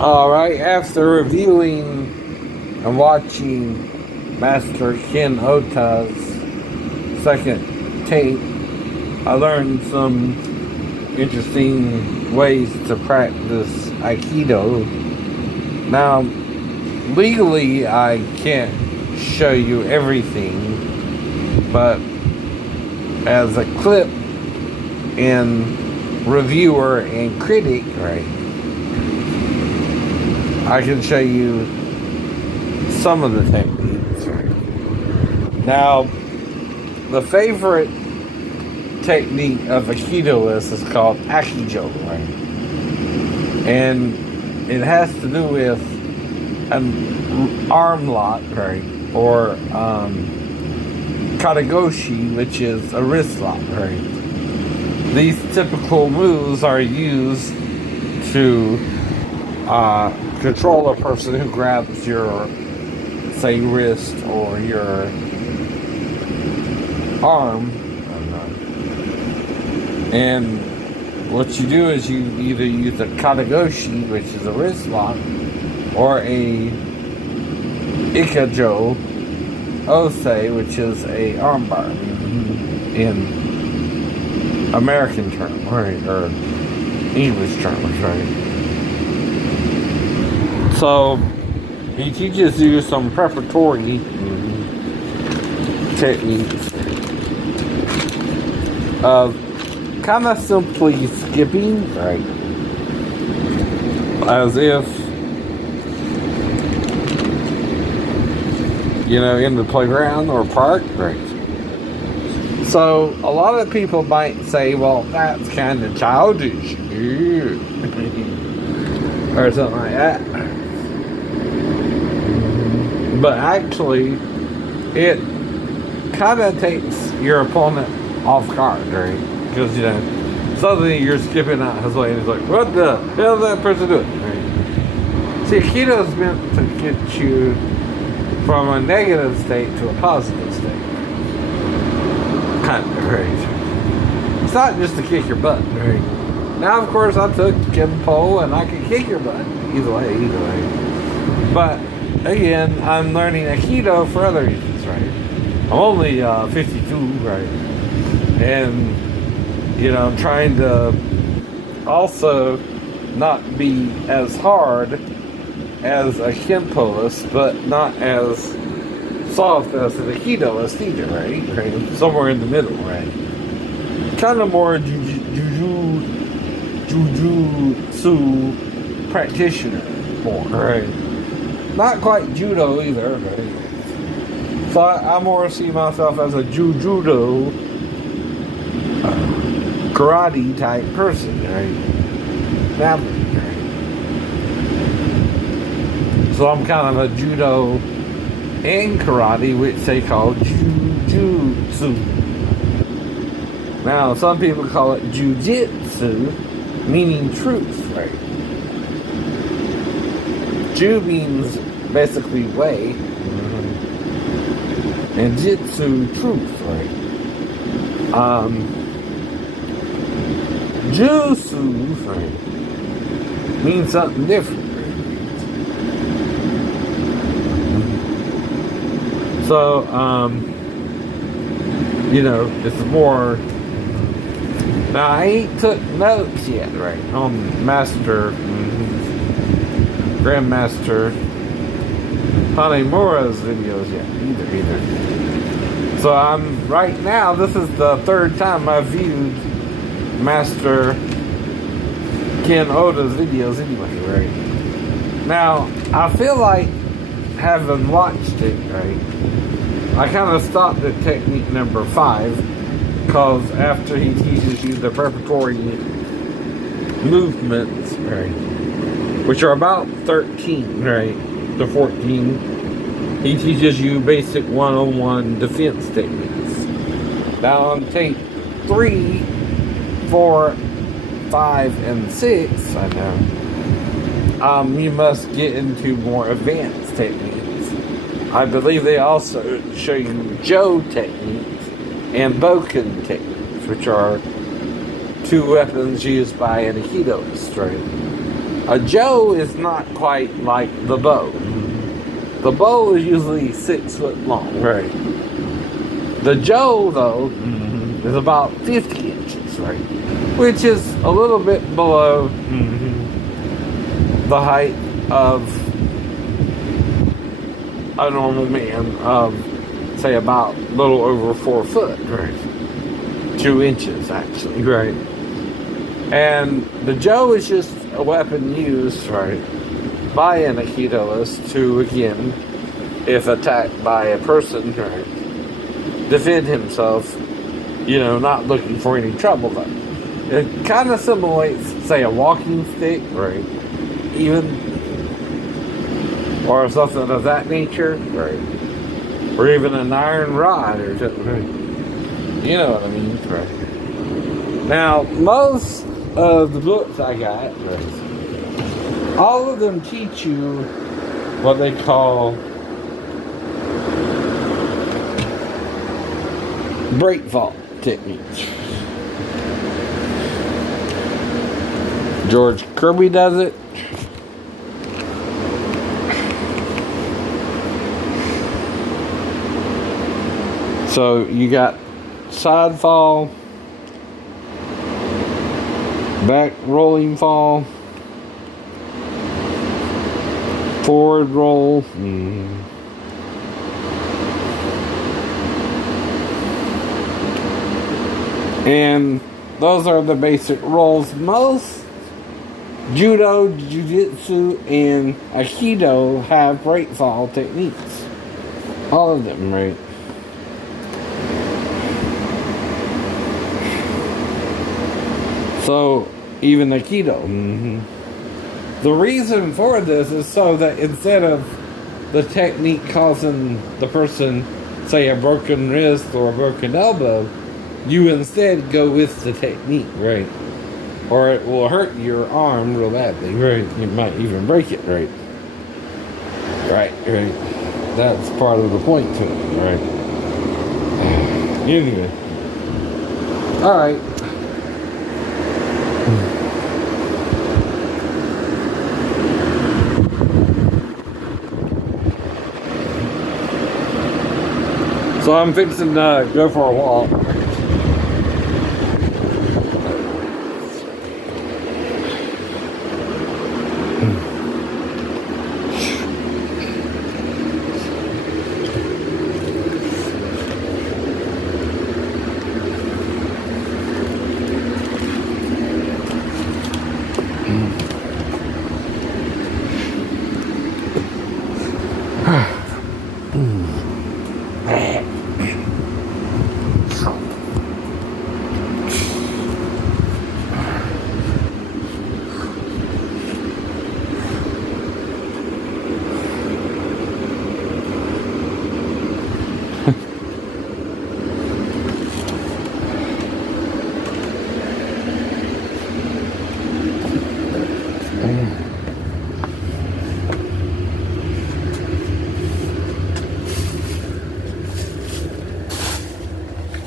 Alright, after reviewing and watching Master Ken Ota's second tape, I learned some interesting ways to practice Aikido. Now, legally, I can't show you everything, but as a clip and reviewer and critic, right, I can show you some of the techniques. Now, the favorite technique of Aikidoists is called Akijo, right? And it has to do with an arm lock, right? Or Katagoshi, which is a wrist lock, right? These typical moves are used to control a person who grabs your, say, wrist or your arm. And what you do is you either use a Katagoshi, which is a wrist lock, or a Ikajo Osei, which is a armbar in American term, right, or English terms, right? So he teaches you some preparatory techniques of kind of simply skipping, right, as if, you know, in the playground or park, right? So a lot of people might say, well, that's kind of childish or something like that. But actually, it kind of takes your opponent off guard, right? Because, you know, suddenly you're skipping out his way and he's like, what the hell is that person doing? Right? See, Aikido is meant to get you from a negative state to a positive state. Kind of, right? It's not just to kick your butt, right? Now, of course, I took Kenpo and I can kick your butt. Either way. But, again, I'm learning Aikido for other reasons, right? I'm only 52, right? And, you know, I'm trying to also not be as hard as a Kenpoist, but not as soft as an Aikidoist either, right? Somewhere in the middle, right? Kind of more jujutsu practitioner, more, right? Not quite judo either, right? So I more see myself as a judo karate type person, right? Right? So I'm kind of a judo and karate, which they call jujutsu. Now, some people call it jujitsu, meaning truth, right? Ju means basically way, and jitsu, truth, right? Jutsu, right, means something different. So, you know, it's more. Now, I ain't took notes yet, right, on Grandmaster Tanemura's videos yet, either. So right now, this is the third time I've viewed Master Ken Ota's videos anyway, right? Now, I feel like, having watched it, right, I kind of stopped at technique number 5, because after he teaches you the preparatory movements, right, which are about 13, right, to 14, he teaches you basic one-on-one defense techniques. Now on tape 3, 4, 5, and 6, I know, you must get into more advanced techniques. I believe they also show you Jo techniques and Boken techniques, which are two weapons used by an Aikidoist, right? A Joe is not quite like the bow. The bow is usually 6 foot long. Right. The Joe, though, is about 50 inches, right? Which is a little bit below the height of a normal man of, say, about a little over 4 foot, right? 2 inches, actually, right? And the Joe is just a weapon used, right, by an Aikidoist to, again, if attacked by a person, right, defend himself, you know, not looking for any trouble, though. It kind of simulates, say, a walking stick, right, even, or something of that nature, right, or even an iron rod or something, right? You know what I mean, right? Now, most of the books I got, right, all of them teach you what they call break vault techniques. George Kirby does it. So you got side fall, back rolling fall, forward roll, and those are the basic rolls. Most Judo, Jiu-Jitsu, and Aikido have break fall techniques. All of them, right? So, even Aikido. The reason for this is so that instead of the technique causing the person, say, a broken wrist or a broken elbow, you instead go with the technique, right? Or it will hurt your arm real badly, right? You might even break it, right? Right. That's part of the point to it, right? Anyway. Alright. So I'm fixing to go for a walk.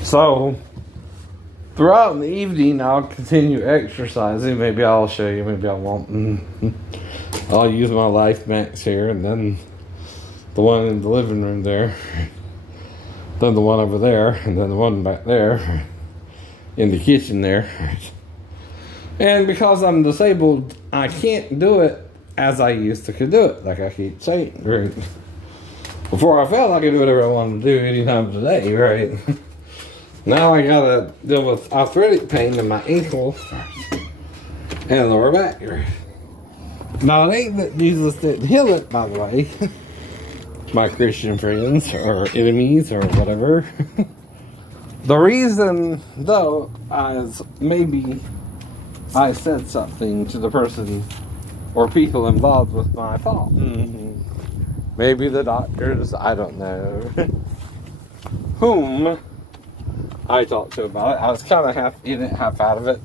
So, throughout the evening, I'll continue exercising. Maybe I'll show you, maybe I won't. I'll use my Life Max here, and then the one in the living room there, then the one over there, and then the one back there in the kitchen there. And because I'm disabled, I can't do it as I used to could do it, like I keep saying, right? Before I fell, I could do whatever I wanted to do any time of the day, right? Now I gotta deal with arthritic pain in my ankle and lower back. Now it ain't that Jesus didn't heal it, by the way, my Christian friends or enemies or whatever. The reason, though, is maybe I said something to the person or people involved with my fall. Maybe the doctors, I don't know, whom I talked to about it. I was kind of half in it, half out of it.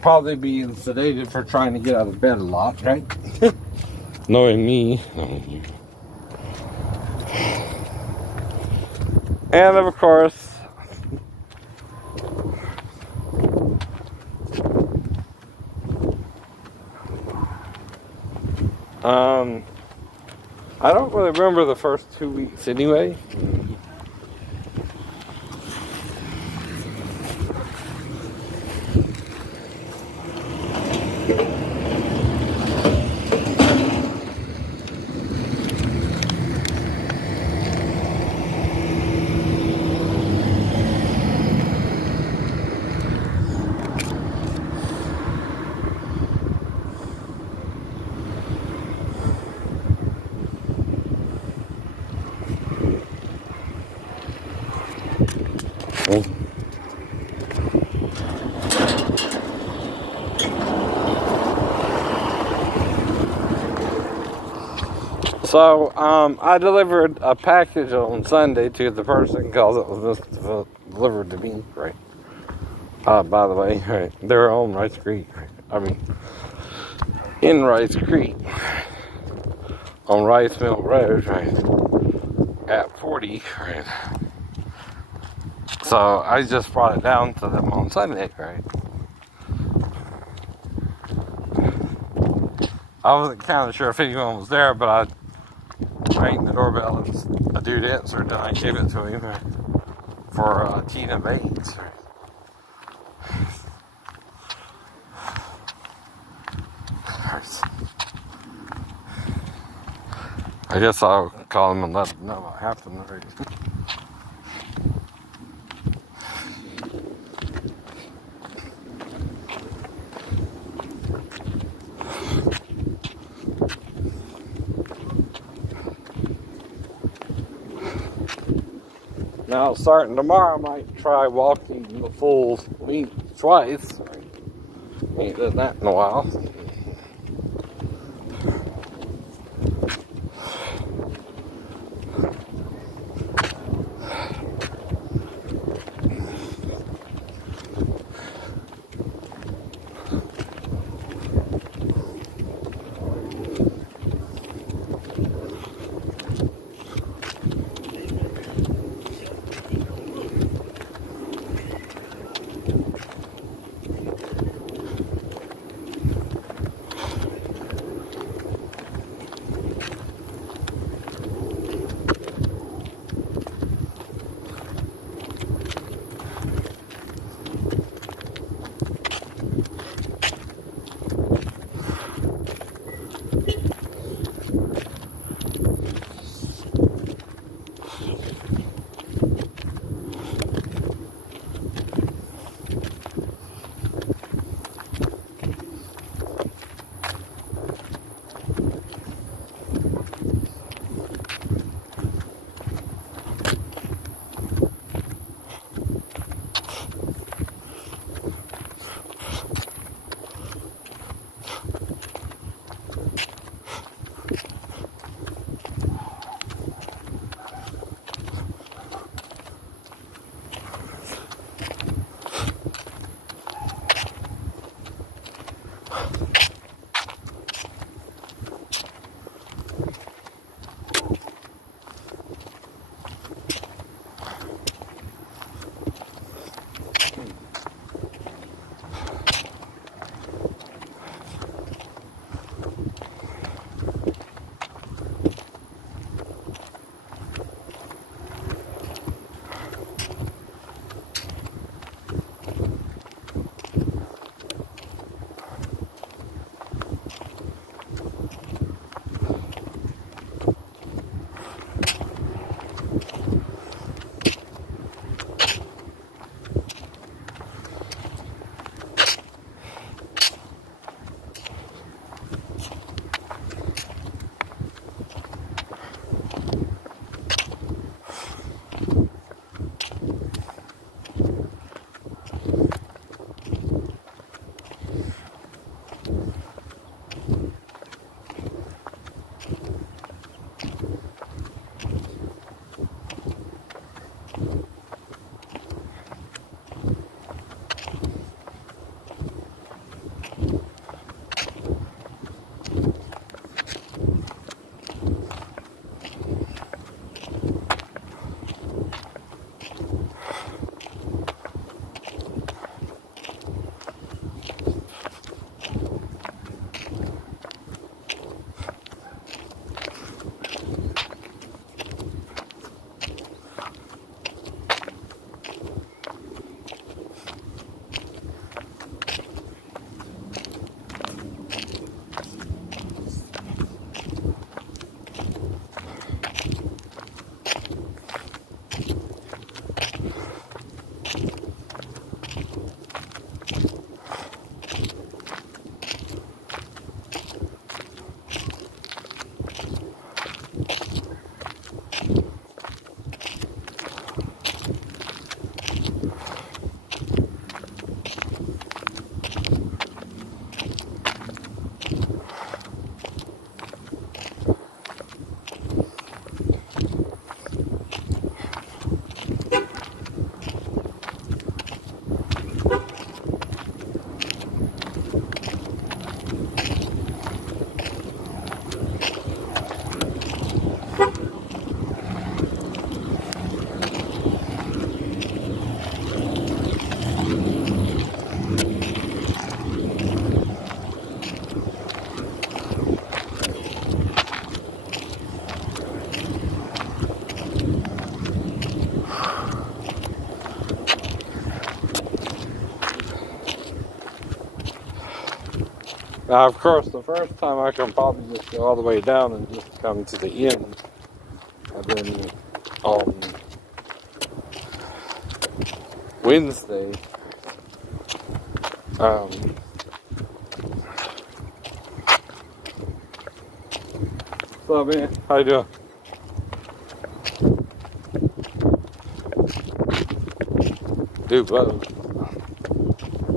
Probably being sedated for trying to get out of bed a lot, right? Knowing me, knowing you. And of course, I don't really remember the first 2 weeks anyway. So, I delivered a package on Sunday to the person because it was delivered to me, right? By the way, right, they're on Rice Creek. Right? I mean, in Rice Creek, on Rice Mill Road, right, at 40, right? So, I just brought it down to them on Sunday, right? I wasn't kind of sure if anyone was there, but I rang the doorbell and a dude answered, and I gave it to him for Tina Bates. I guess I'll call him and let him know what happened. Now, starting tomorrow, I might try walking the full length twice. Ain't done that in a while. Now, of course, the first time I can probably just go all the way down and just come to the end. And then on Wednesday, what's up, man? How you doing? Do both.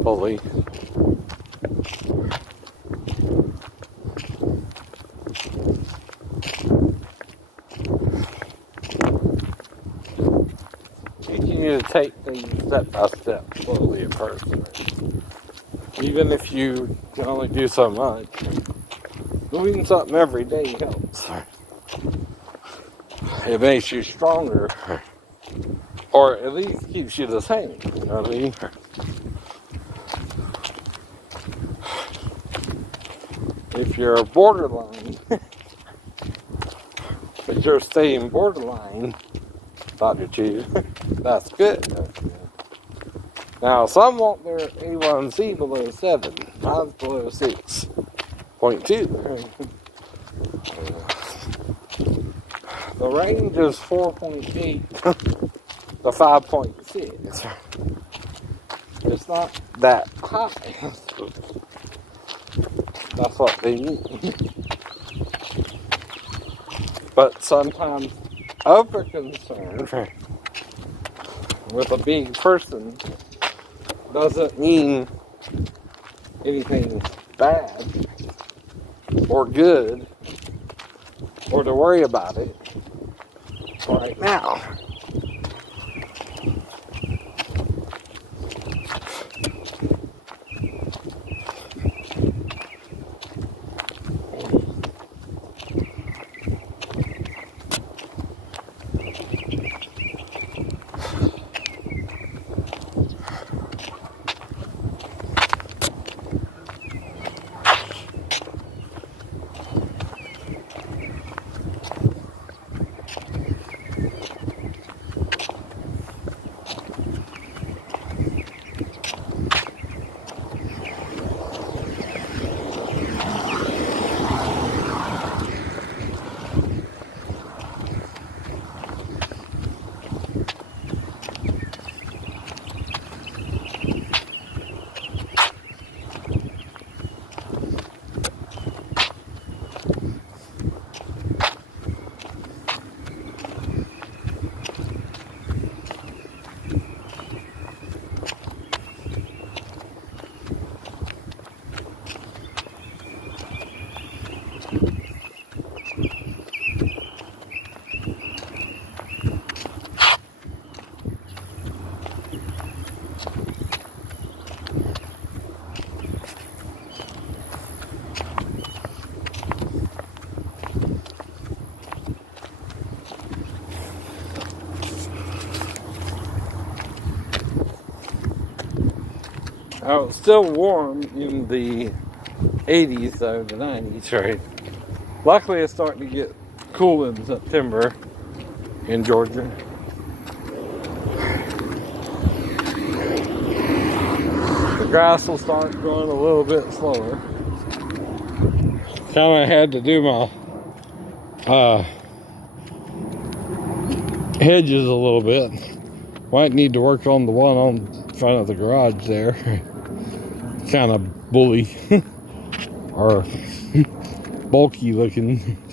Fully. Teaching you to take things step by step, slowly at first. Even if you can only do so much, doing something every day helps. It makes you stronger, or at least keeps you the same, you know what I mean? If you're borderline, but you're staying borderline, Dr. Cheese, that's good. Now, some want their A1C below 7, mine's below 6.2. The range is 4.8 to 5.6. It's not that high. That's what they need. But sometimes over concern with a big person doesn't mean anything bad or good or to worry about it right now. Oh, it's still warm in the 80s, though, the 90s, right? Luckily, it's starting to get cool in September in Georgia. The grass will start growing a little bit slower. Kind of had to do my hedges a little bit. Might need to work on the one on front of the garage there. Kind of bully or bulky looking.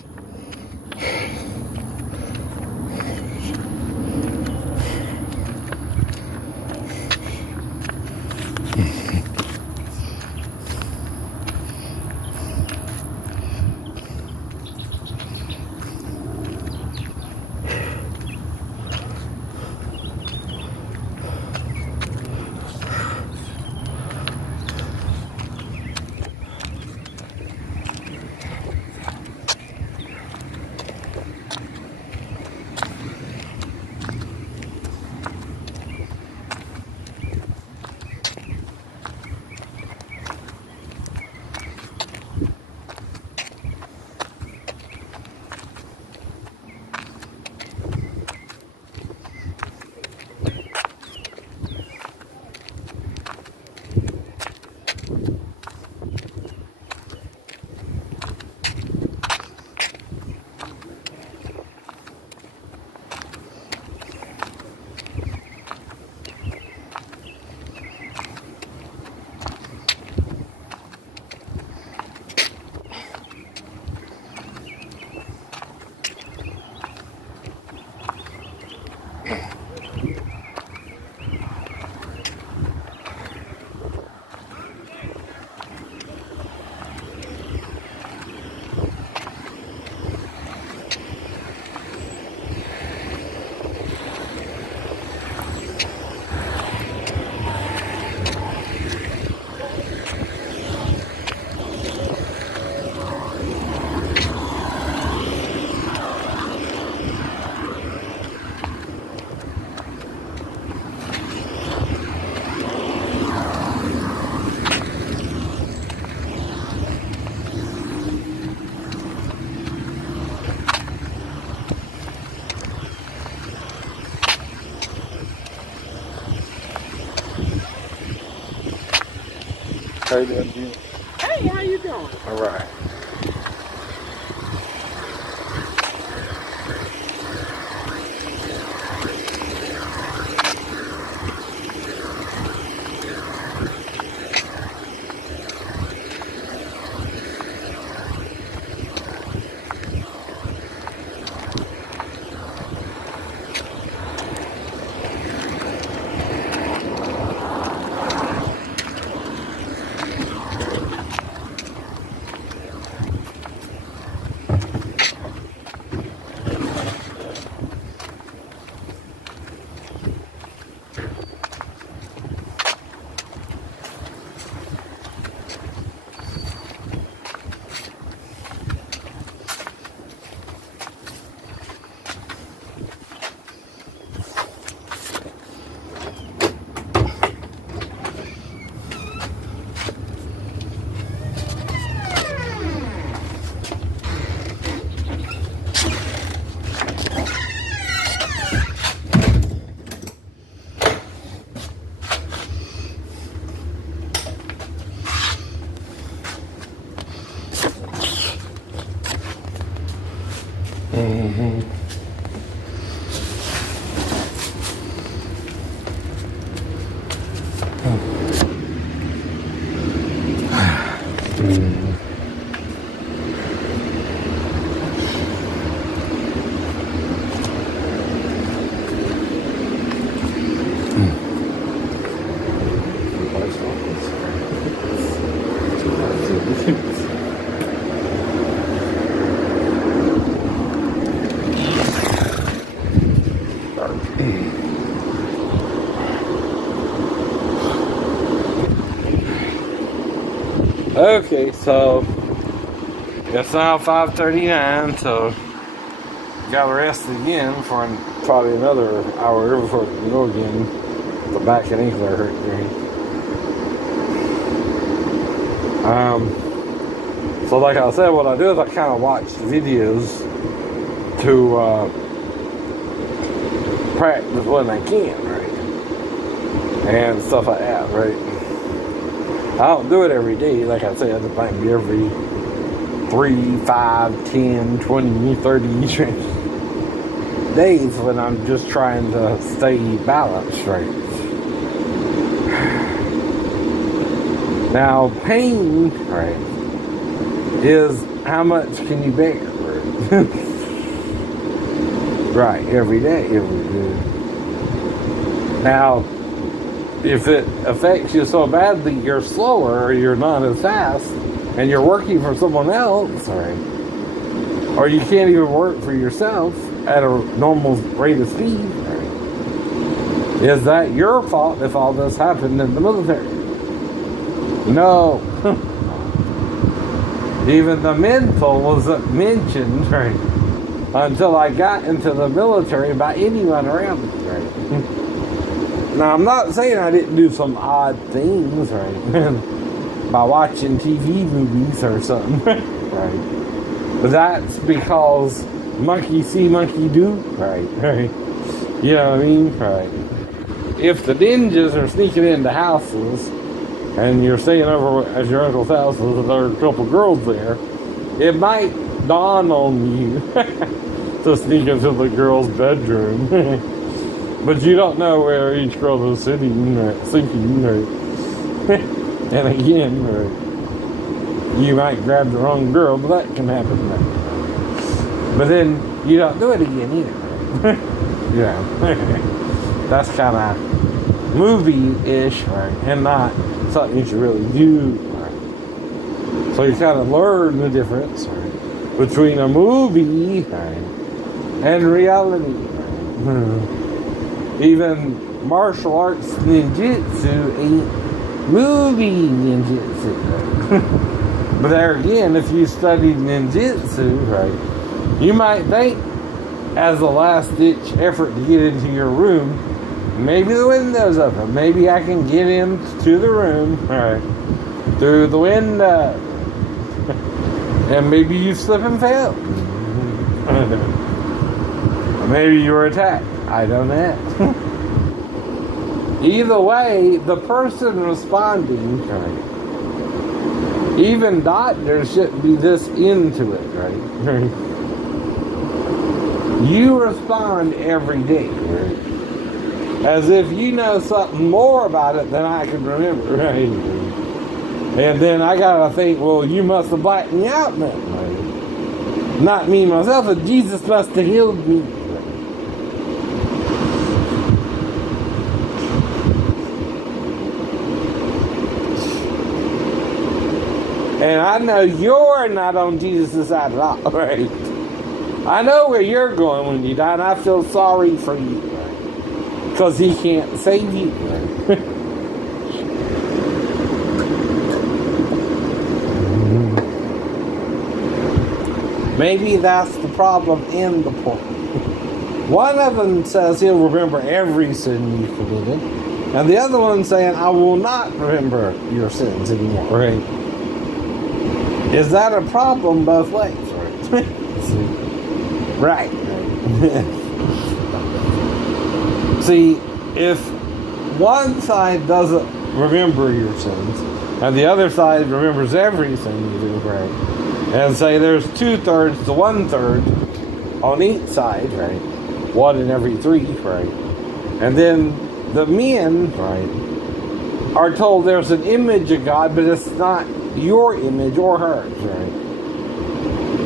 How you doing, Jim? Hey, how you doing? All right. Okay, so it's now 5:39, so gotta rest again for probably another hour before we can go again. The back and ankle are hurting me. So like I said, what I do is I kind of watch videos to practice when I can, right? And stuff like that, right? I don't do it every day, like I said, it might be every 3, 5, 10, 20, 30 days when I'm just trying to stay balanced, right? Now, pain, right, is how much can you bear, right? Right, every day, every day. Now, if it affects you so badly, you're slower, or you're not as fast, and you're working for someone else, right? Or you can't even work for yourself at a normal rate of speed, right? Is that your fault if all this happened in the military? No. Even the mental wasn't mentioned, right? Until I got into the military by anyone around me, right? Now, I'm not saying I didn't do some odd things, right? By watching TV movies or something, right? But that's because monkey see, monkey do, right? Right? You know what I mean? Right. If the ninjas are sneaking into houses and you're staying over at your uncle's house and there are a couple girls there, it might dawn on you to sneak into the girl's bedroom. But you don't know where each girl is sitting, right, sleeping, right? And again, right, you might grab the wrong girl, but that can happen, right? But then you don't do it again either, right? Yeah. That's kind of movie-ish, right? And not something you should really do, right? So you kind of learn the difference, right, between a movie, right, and reality, right? Even martial arts ninjutsu ain't movie ninjutsu, right? But there again, if you studied ninjutsu, right, you might think as a last-ditch effort to get into your room, maybe the window's open, maybe I can get into the room, right, through the window, and maybe you slip and fell. Maybe you were attacked. I don't know. Either way, the person responding, right, Even doctors shouldn't be this into it, right? You respond every day, right? As if you know something more about it than I can remember, right? And then I gotta think, well, you must have blacked me out then, right? Not me myself, but Jesus must have healed me. And I know you're not on Jesus' side at all, right? I know where you're going when you die, and I feel sorry for you, right? Because he can't save you, right? Maybe that's the problem and the point. One of them says he'll remember every sin you committed, and the other one saying, I will not remember your sins anymore, right? Is that a problem both ways? Right. See, if one side doesn't remember your sins, and the other side remembers everything you do, right? And say there's 2/3 to 1/3 on each side, right? 1 in every 3, right? And then the men, right, are told there's an image of God, but it's not your image or hers, right?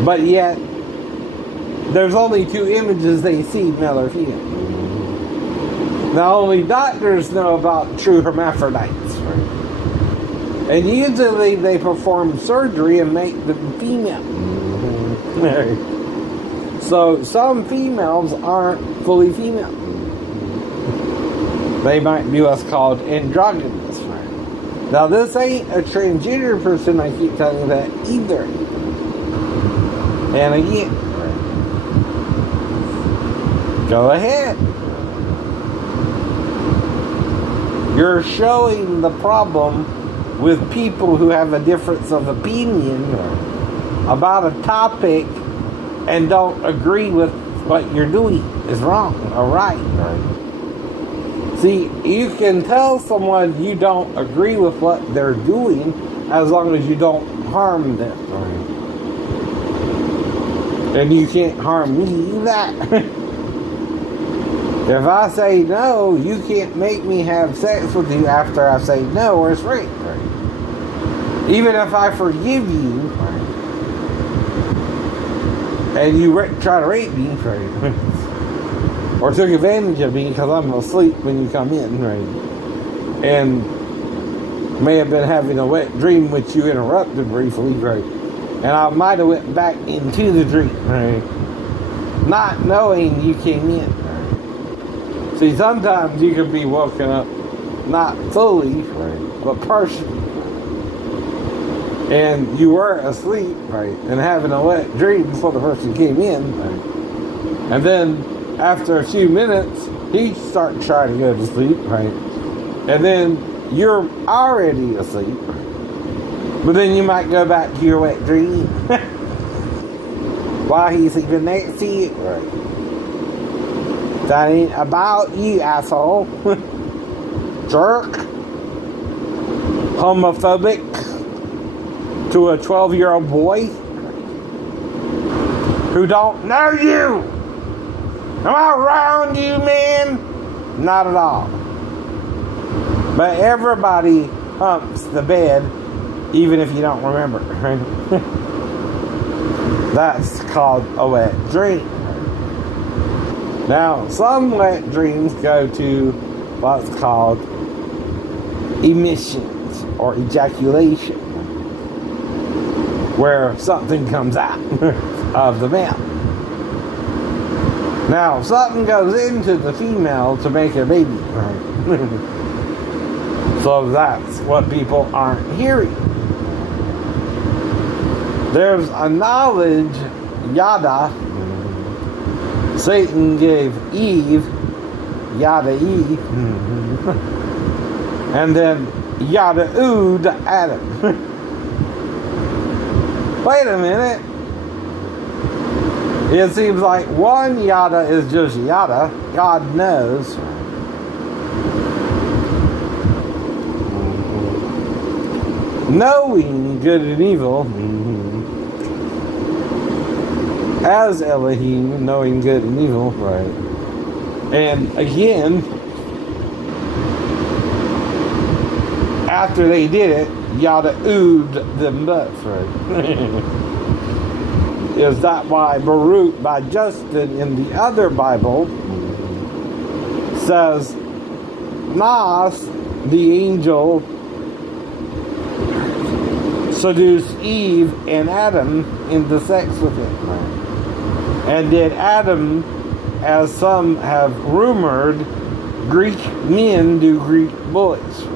But yet, there's only 2 images they see, male or female. Now, only doctors know about true hermaphrodites, right? And usually they perform surgery and make them female. So, some females aren't fully female. They might be what's called androgynous, right? Now, this ain't a transgender person, I keep telling you that either. And again, go ahead. You're showing the problem with people who have a difference of opinion about a topic and don't agree with what you're doing is wrong or right. See, you can tell someone you don't agree with what they're doing as long as you don't harm them. And you can't harm me that. If I say no, you can't make me have sex with you after I say no or it's rape. Even if I forgive you and you try to rape me, or took advantage of me because I'm asleep when you come in, right? And may have been having a wet dream which you interrupted briefly, right? And I might have went back into the dream, right? Not knowing you came in. Right? See, sometimes you can be woken up not fully, right, but partially. And you were asleep, right, and having a wet dream before the person came in, right? And then after a few minutes, he starts trying to go to sleep, right? And then you're already asleep, but then you might go back to your wet dream while he's even next to you, right? That ain't about you, asshole. Jerk. Homophobic to a 12-year-old boy who don't know you. Am I around you, man? Not at all. But everybody humps the bed, even if you don't remember. That's called a wet dream. Now, some wet dreams go to what's called emissions or ejaculation, where something comes out of the male. Now, something goes into the female to make a baby, right? So that's what people aren't hearing. There's a knowledge, yada, Satan gave Eve, yada Eve, and then yada oo to Adam. Wait a minute. It seems like one yada is just yada. God knows. Knowing knowing good and evil. As Elohim, knowing good and evil. Right. And again, after they did it, Yada oohed them butts. Right. Is that why Baruch by Justin in the other Bible says Nas, the angel, seduced Eve and Adam into sex with him. And did Adam, as some have rumored, Greek men do Greek boys.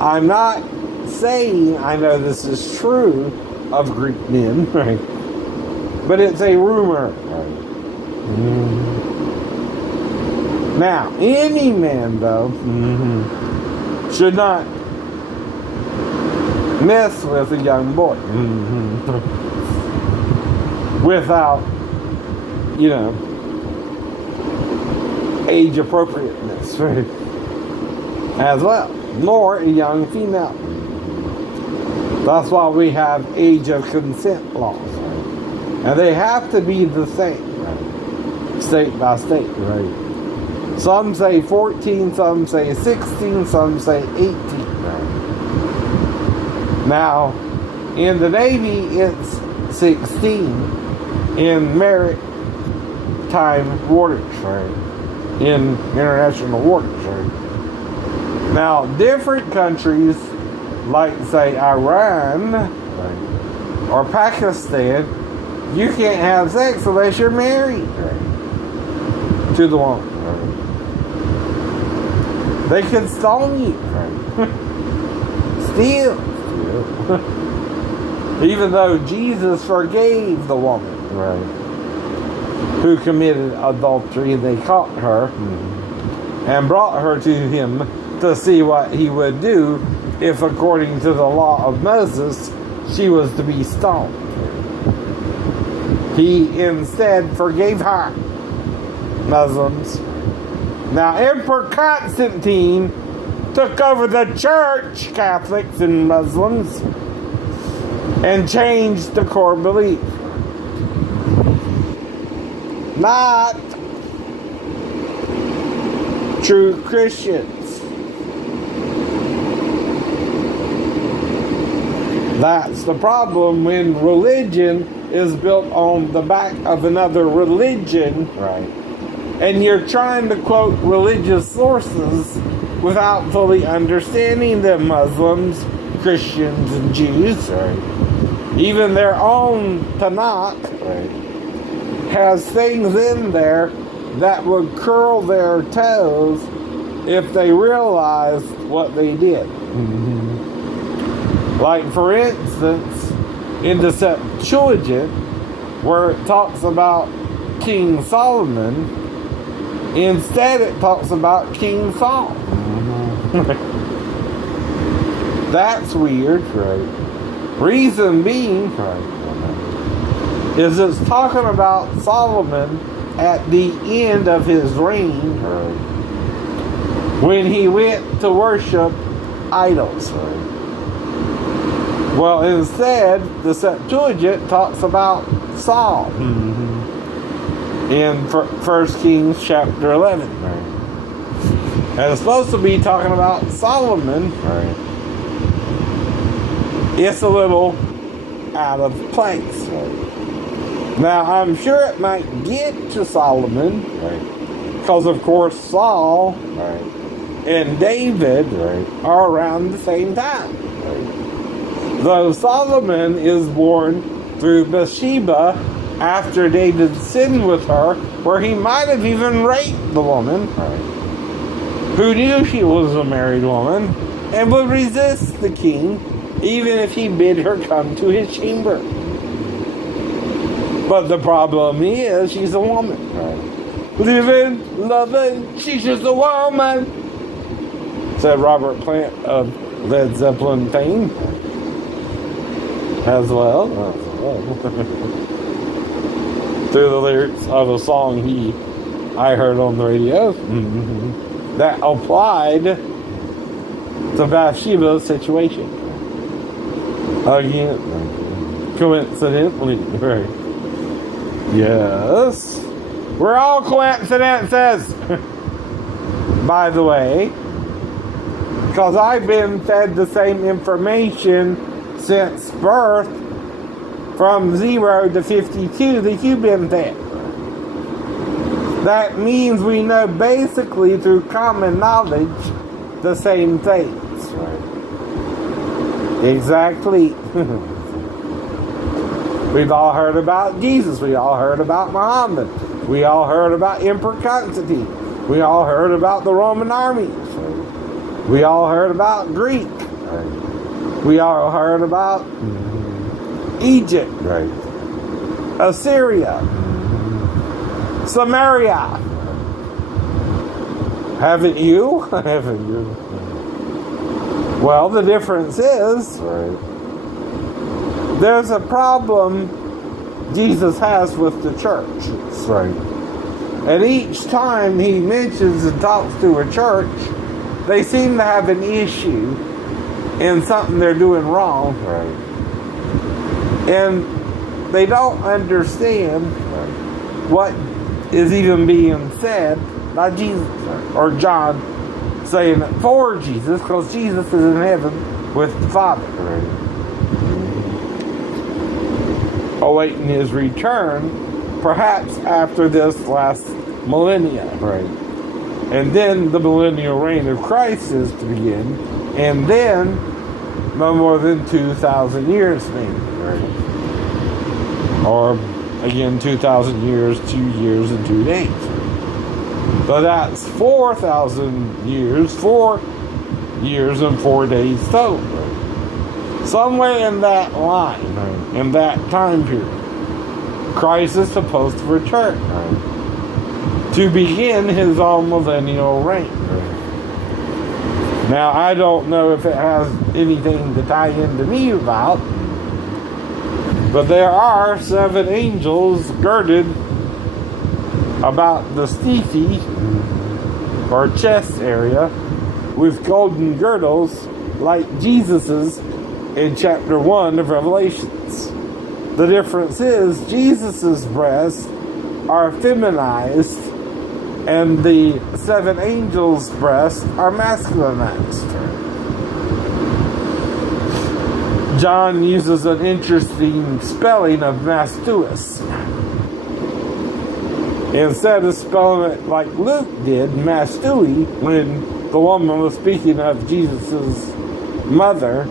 I'm not saying I know this is true of Greek men, right? But it's a rumor. Right. Now, any man, though, should not mess with a young boy without, age appropriateness, right? As well, nor a young female. That's why we have age of consent laws, and they have to be the same, state by state, right? Some say 14, some say 16, some say 18. Now, in the Navy, it's 16 in maritime waters, right? In international waters, right? Now, different countries, like, say, Iran or Pakistan, you can't have sex unless you're married to the woman. They could stone you. Still. Even though Jesus forgave the woman who committed adultery, they caught her and brought her to him to see what he would do if, according to the law of Moses, she was to be stoned. He instead forgave her. Muslims. Now, Emperor Constantine took over the church, Catholics and Muslims, and changed the core belief. Not true Christians. That's the problem when religion is built on the back of another religion. Right. And you're trying to quote religious sources without fully understanding them. Muslims, Christians, and Jews. Right. Even their own Tanakh has things in there that would curl their toes if they realized what they did. Like, for instance, in the Septuagint, where it talks about King Solomon, instead it talks about King Saul. That's weird. Right. Reason being is it's talking about Solomon at the end of his reign when he went to worship idols. Well, instead, the Septuagint talks about Saul in 1 Kings chapter 11. And it's supposed to be talking about Solomon. It's a little out of place. Now, I'm sure it might get to Solomon, because, of course, Saul and David are around the same time. Though Solomon is born through Bathsheba after David sinned with her, where he might have even raped the woman, who knew she was a married woman, and would resist the king, even if he bid her come to his chamber. But the problem is, she's a woman. Living, loving, she's just a woman, said Robert Plant of Led Zeppelin fame. As well. Through the lyrics of a song I heard on the radio that applied the Bathsheba situation. Again, coincidentally, right? Yes, we're all coincidences. By the way, because I've been fed the same information since birth, from 0 to 52, that you've been fed. That means we know basically through common knowledge the same things. Right. Exactly. We've all heard about Jesus. We all heard about Muhammad. We all heard about Emperor Constantine. We all heard about the Roman armies. Right. We all heard about Greek. Right. We all heard about Egypt. Right. Assyria. Samaria. Haven't you? Haven't you? Well, the difference is, Right. there's a problem Jesus has with the church. Right. And each time he mentions and talks to a church, they seem to have an issue in something they're doing wrong. Right. And they don't understand Right. what is even being said by Jesus or John saying it for Jesus, because Jesus is in heaven with the Father, Right. awaiting his return, perhaps after this last millennia. Right. And then the millennial reign of Christ is to begin, and then no more than 2,000 years maybe. Right. Or again, 2,000 years, 2 years, and 2 days. So that's 4,000 years, 4 years and 4 days total. Somewhere in that line, in that time period, Christ is supposed to return to begin his own millennial reign. Now, I don't know if it has anything to tie into me about, but there are 7 angels girded about the stephe, or chest area, with golden girdles like Jesus's in chapter 1 of Revelations. The difference is Jesus's breasts are feminized and the 7 angels' breasts are masculinized. John uses an interesting spelling of mastuous. Instead of spelling it like Luke did, mastui, when the woman was speaking of Jesus' mother,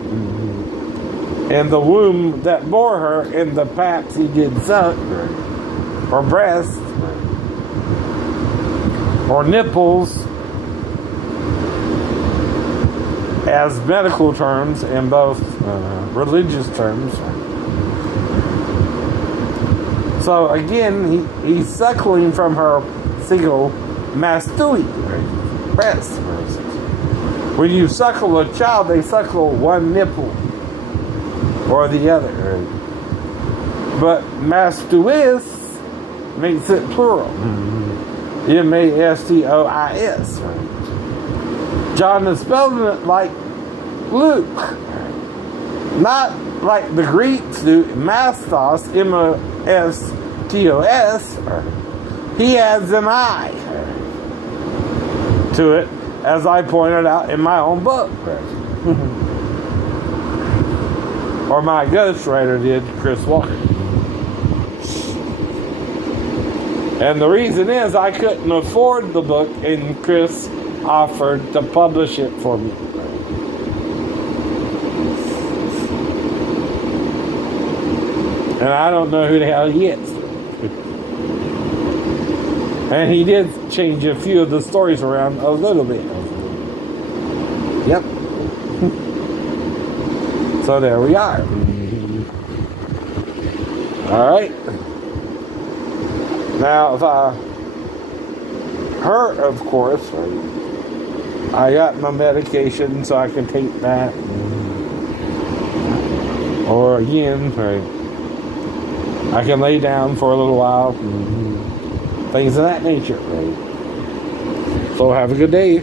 and the womb that bore her, and the paps he did suck, or breast, or nipples, as medical terms and both religious terms. So again, he's suckling from her single mastui, breast. When you suckle a child, they suckle one nipple or the other. But mastuis makes it plural. M-A-S-T-O-I-S. John is spelling it like Luke. Not like the Greeks do, mastos, M-O-S-T-O-S. He adds an I to it, as I pointed out in my own book. Or my ghostwriter did, Chris Walker. And the reason is I couldn't afford the book, and Chris offered to publish it for me. And I don't know who the hell he is. And he did change a few of the stories around a little bit. Yep. So there we are. Alright. Now, if her, of course, I got my medication so I can take that. Or again, I can lay down for a little while. Things of that nature. So have a good day.